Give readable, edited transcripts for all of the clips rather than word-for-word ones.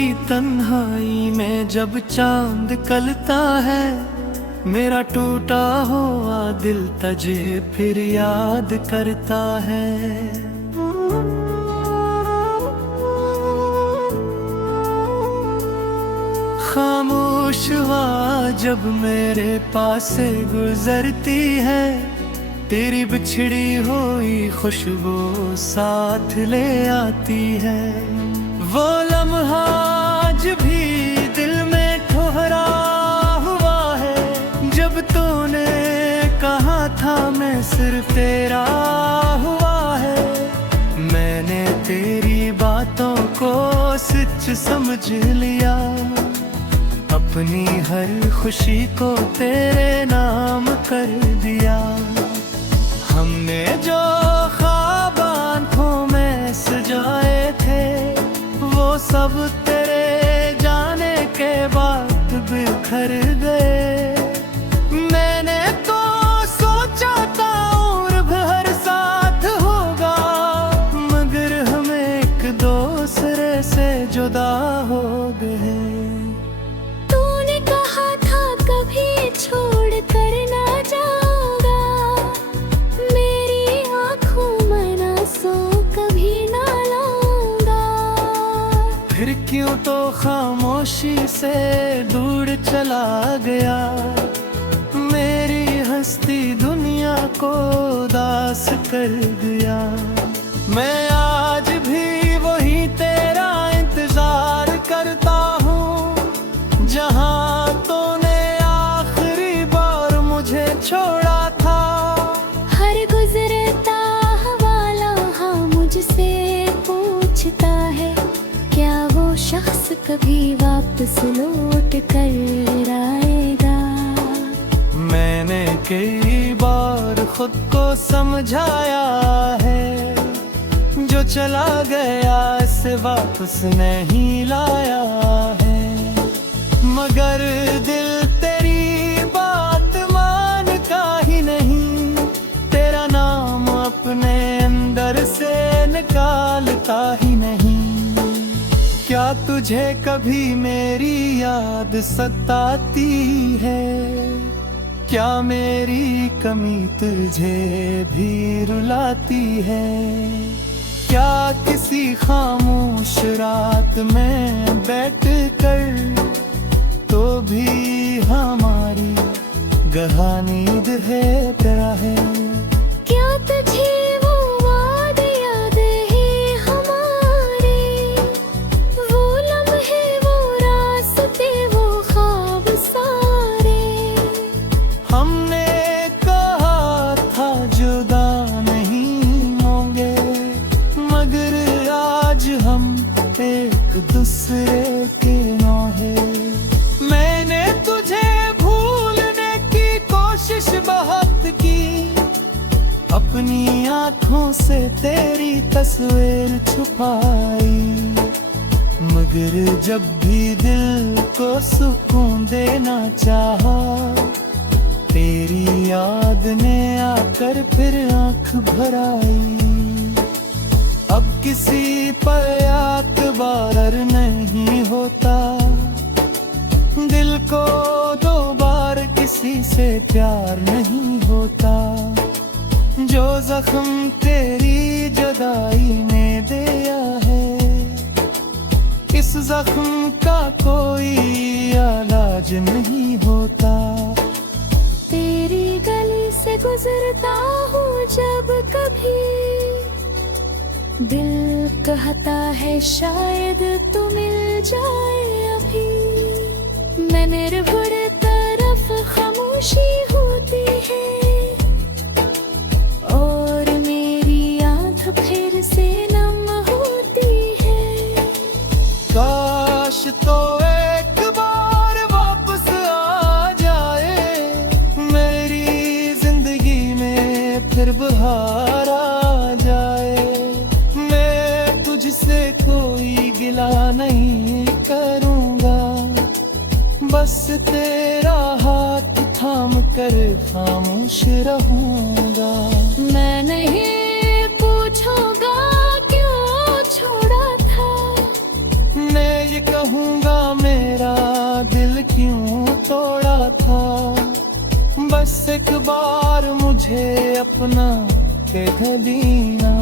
की तन्हाई में जब चांद कलता है, मेरा टूटा हुआ दिल तुझे फिर याद करता है। खामोश हवा जब मेरे पास से गुजरती है, तेरी बिछड़ी हुई खुशबू साथ ले आती है। वो लम्हा आज भी दिल में ठहरा हुआ है, जब तूने कहा था मैं सिर्फ तेरा हुआ है। मैंने तेरी बातों को सच समझ लिया, अपनी हर खुशी को तेरे नाम कर दिया। हमने जो ख्वाब आँखों में सजाए थे, वो सब तेरे जाने के बाद बिखर गए। मैंने तो सोचा था उम्र भर साथ होगा, मगर हम एक दूसरे से जुदा हो गए। तूने कहा था कभी छोड़ कर ना जाऊंगा, मेरी आँखों में आंसू कभी ना लाऊंगा। फिर क्यों तो खामोशी से दूर चला गया, मेरी हस्ती दुनिया को उदास कर दिया। मैं आज भी वही तेरा इंतजार करता हूँ, जहाँ तूने आखिरी बार मुझे छोड़ा था। हर गुजरता वाला हाँ मुझसे पूछता है, क्या वो शख्स कभी वापस लौट कर आएगा। मैंने कई बार खुद को समझाया है, जो चला गया इसे वापस नहीं लाया है। मगर दिल तेरी बात मानता ही नहीं, तेरा नाम अपने अंदर से निकालता ही नहीं। क्या तुझे कभी मेरी याद सताती है, क्या मेरी कमी तुझे भी रुलाती है। क्या किसी खामोश रात में बैठ कर तो भी हमारी गहरा नींद है प्यारा है। क्या तुझे वो वादे याद है हमारे, वो लम्हे वो रास्ते वो ख्वाब सारे। हमने कहा था जुदा नहीं होंगे, मगर आज हम एक दूसरे के नौहे। मैंने तुझे भूलने की कोशिश बहुत की, अपनी आँखों से तेरी तस्वीर छुपाई। मगर जब भी दिल को सुकून देना चाहा, तेरी याद ने आकर फिर आँख भराई। अब किसी पर एतबार नहीं होता, दिल को दो बार किसी से प्यार नहीं होता। जो जख्म तेरी जुदाई ने दिया है, इस जख्म का कोई इलाज नहीं होता। तेरी गली से गुजरता हूँ जब कभी, दिल कहता है शायद तू मिल जाए अभी। मैं निर्भर तरफ खामोशी होती है, और मेरी आँख फिर से नम होती है। काश तो एक बार वापस आ जाए, मेरी जिंदगी में फिर बहार आ जाए। मैं तुझसे कोई गिला नहीं करूँगा, बस तेरा हाथ थाम कर खामोश रहूँगा। मैं नहीं पूछूंगा क्यों छोड़ा था, मैं ये कहूँ कहूँगा मेरा दिल क्यों तोड़ा था। बस एक बार मुझे अपना कह देना,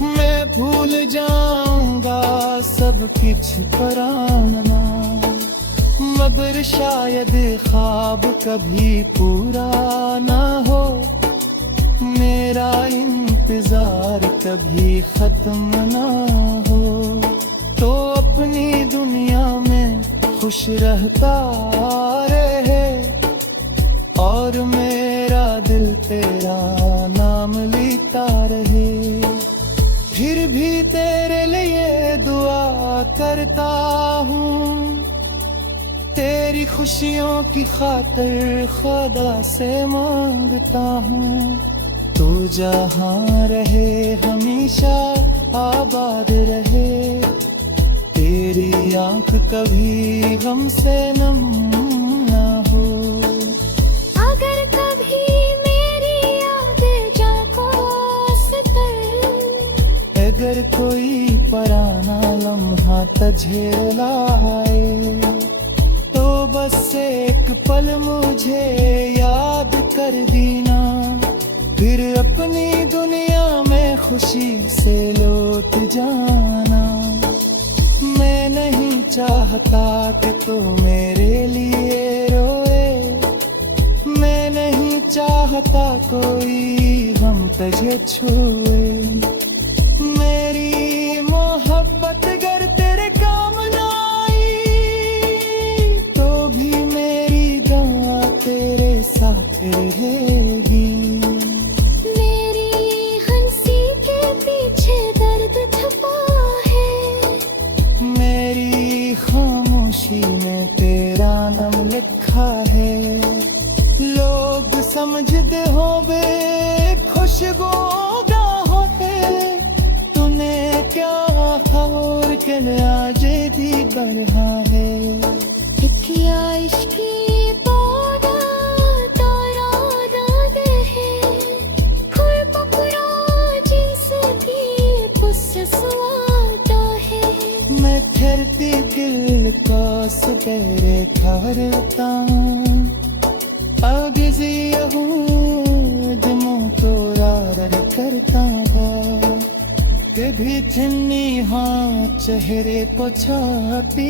मैं भूल जाऊंगा सब कुछ पराना। मगर शायद ख्वाब कभी पूरा ना हो, मेरा इंतजार कभी खत्म ना हो। तो अपनी दुनिया में खुश रहता रहे, और मेरा दिल तेरा नाम लेता रहे। फिर भी तेरे लिए दुआ करता हूँ, तेरी खुशियों की खातिर खुदा से मांगता हूँ। तू जहाँ रहे हमेशा आबाद रहे, तेरी आंख कभी गम से नम ना हो। अगर कभी मेरी याद जाको सताए, अगर कोई पराना लम्हा तुझे लाए, तो बस एक पल मुझे याद कर देना। फिर अपनी दुनिया में खुशी से लौट जाना। मैं नहीं चाहता कि तू मेरे लिए रोए, मैं नहीं चाहता कोई गम तुझे छुए। मेरी मोहब्बत अगर तेरे काम ना आई, तो भी मेरी गवाह तेरे साथ रहेगी। मेरी हंसी के पीछे दर्द छुपा है, मेरी खामोशी में तेरा नाम लिखा है। लोग समझते हो बे खुशगोदा होते, तूने क्या खबर के आज भी बढ़ा है। इतिया इश्की पौधा तारा दाद है, फूल पकड़ा जिसकी कुछ स्वाद है। मैं ठहरती दिल का सवेरे ठहरता, आगे से जमो तो रार करता गा। कभी चिन्नी हाँ चेहरे को छापी।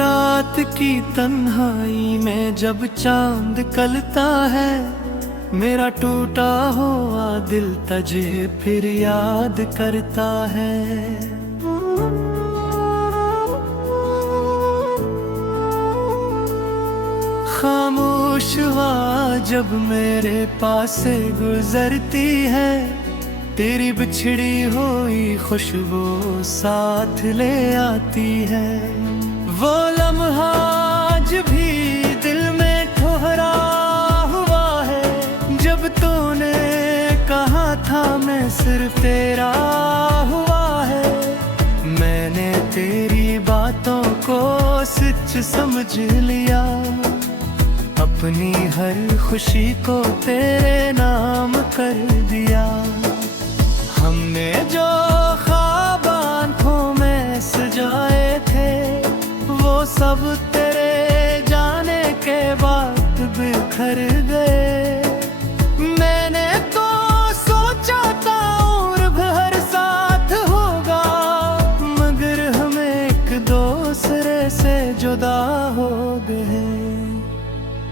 रात की तन्हाई में जब चांद कलता है, मेरा टूटा हुआ दिल तुझे फिर याद करता है। खामोश हवा जब मेरे पास से गुजरती है, तेरी बिछड़ी हुई खुशबू साथ ले आती है। वो लम्हा आज भी दिल में ठहरा हुआ है, जब तूने कहा था मैं सिर्फ तेरा हुआ है। मैंने तेरी बातों को सच समझ लिया, अपनी हर खुशी को तेरे नाम कर दिया। हमने जो ख्वाब आँखों में सजाए थे, वो सब तेरे जाने के बाद बिखर गए। मैंने तो सोचा था और भर साथ होगा, मगर हम एक दूसरे से जुदा हो गए।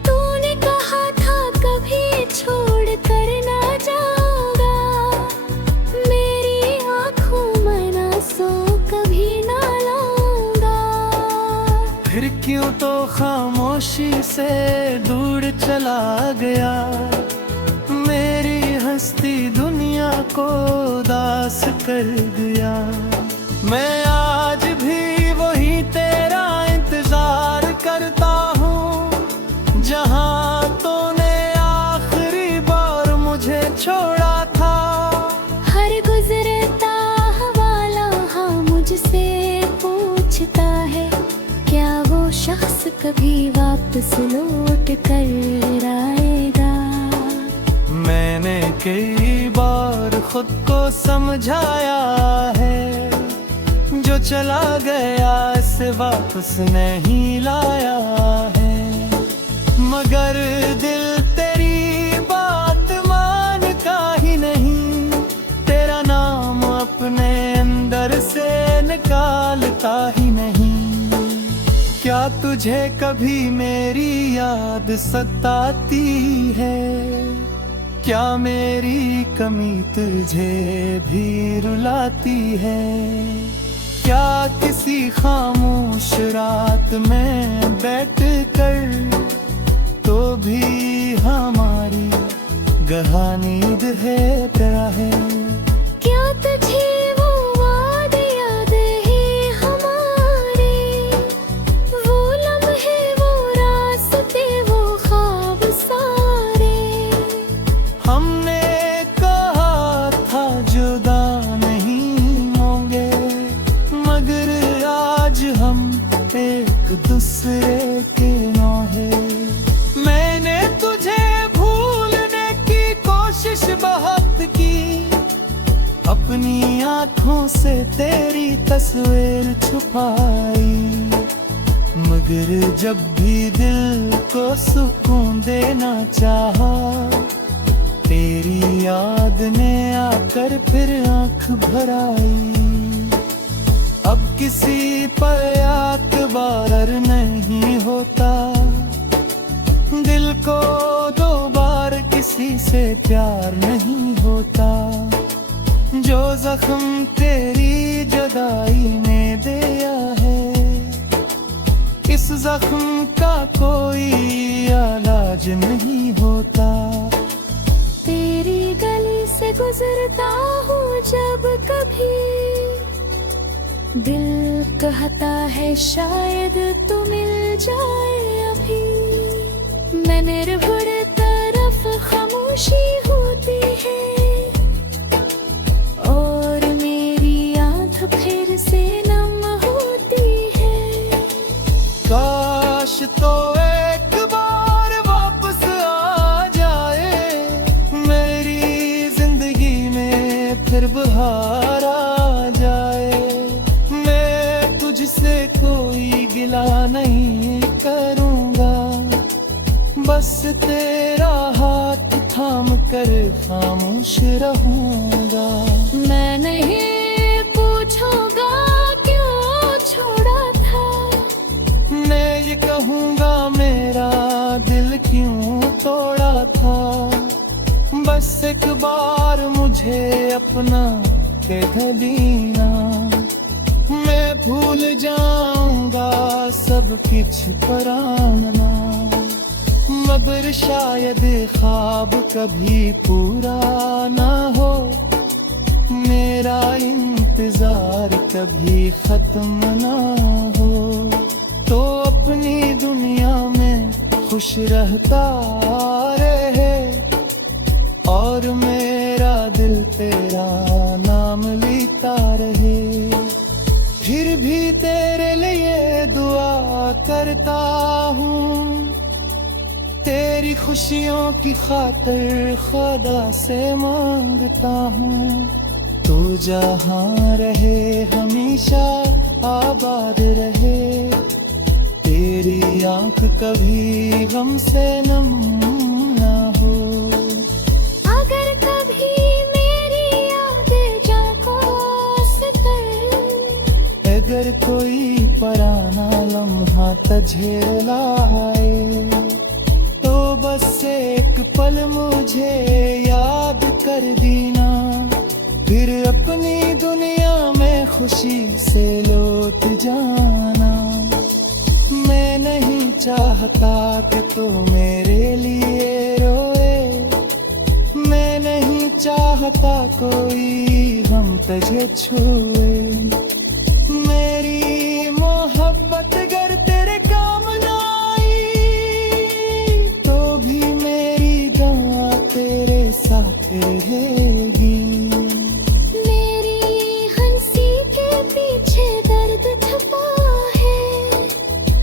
तूने कहा था कभी छोड़ कर ना जाऊंगा, मेरी आँखों में ना सो कभी ना लाऊंगा। फिर क्यों तो खामोशी से दूर चला गया, मेरी हस्ती दुनिया को दास कर दिया। मैं आज भी वही तेरा इंतजार करता हूँ, जहाँ तूने आखिरी बार मुझे छोड़ा था। हर गुजरता वाला हाँ मुझसे पूछता है, क्या वो शख्स कभी वापस लौट कर आएगा। मैंने कई बार खुद को समझाया है, जो चला गया इसे वापस नहीं लाया है। मगर दिल तेरी बात मानता ही नहीं, तेरा नाम अपने अंदर से निकालता ही नहीं। क्या तुझे कभी मेरी याद सताती है? क्या मेरी कमी तुझे भी रुलाती है? क्या किसी खामोश रात में बैठ कर तो भी हमारी गहरा नींद है प्यारा है? क्या तुझे वो वादे याद है हमारे, वो लम्हे, वो रास्ते, वो ख्वाब सारे? हमने कहा था जुदा नहीं होंगे, मगर आज हम एक दूसरे के नौहे। मैंने तुझे भूलने की कोशिश बहुत की, अपनी आँखों से तेरी तस्वीर छुपाई। मगर जब भी दिल को सुकून देना चाहा, तेरी याद ने आकर फिर आँख भराई। अब किसी पर एतबार नहीं होता, दिल को दो बार किसी से प्यार नहीं होता। जो जख्म तेरी जुदाई ने दिया है, इस जख्म का कोई इलाज नहीं होता। तेरी गली से गुजरता हूँ जब कभी, दिल कहता है शायद तू मिल जाए अभी। मैं निर्भर तरफ खामोशी होती है, और मेरी आँख फिर से नम होती है। काश तो एक बार वापस आ जाए, मेरी जिंदगी में फिर बहार आ जाए। मैं तुझसे कोई गिला नहीं करूँगा, बस तेरा हाथ थाम कर खामोश रहूँगा। मैं नहीं पूछूंगा क्यों छोड़ा था, मैं ये कहूँगा मेरा दिल क्यों तोड़ा था। बस एक बार मुझे अपना कह देना, मैं भूल जाऊँगा सब कुछ पुराना। मगर शायद ख्वाब कभी पूरा ना हो, मेरा इंतजार कभी खत्म ना हो। तो अपनी दुनिया में खुश रहता रहे, और मेरा दिल तेरा नाम लेता रहे। फिर भी तेरे लिए दुआ करता हूँ, तेरी खुशियों की खातिर खुदा से मांगता हूँ। तो जहाँ रहे हमेशा आबाद रहे, तेरी आँख कभी गम से नम ना हो। अगर कभी मेरी यादें जागो सतर, अगर कोई पुराना लम्हा तुझे लाए, तो बस एक पल मुझे याद कर देना। फिर अपनी दुनिया में खुशी से लौट जाना। मैं नहीं चाहता कि तू मेरे लिए रोए, मैं नहीं चाहता कोई गम तुझे छुए। मेरी मोहब्बत अगर तेरे काम ना आई, तो भी मेरी दुआ तेरे साथ रहेगी। मेरी हंसी के पीछे दर्द छुपा है,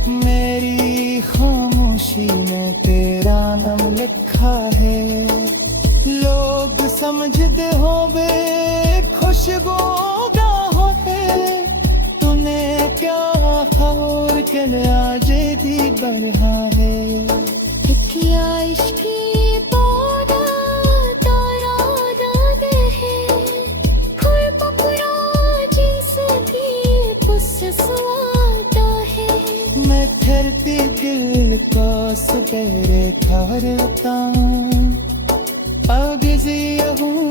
मेरी खामोशी मुश्किल आज भी बढ़ रहा है इतिया इश्की पौधा तारा दाद है फूल पपड़ा जिसकी पुस स्वादा है मैं ठहरती दिल को सवेरे ठहरता अब जिया हूँ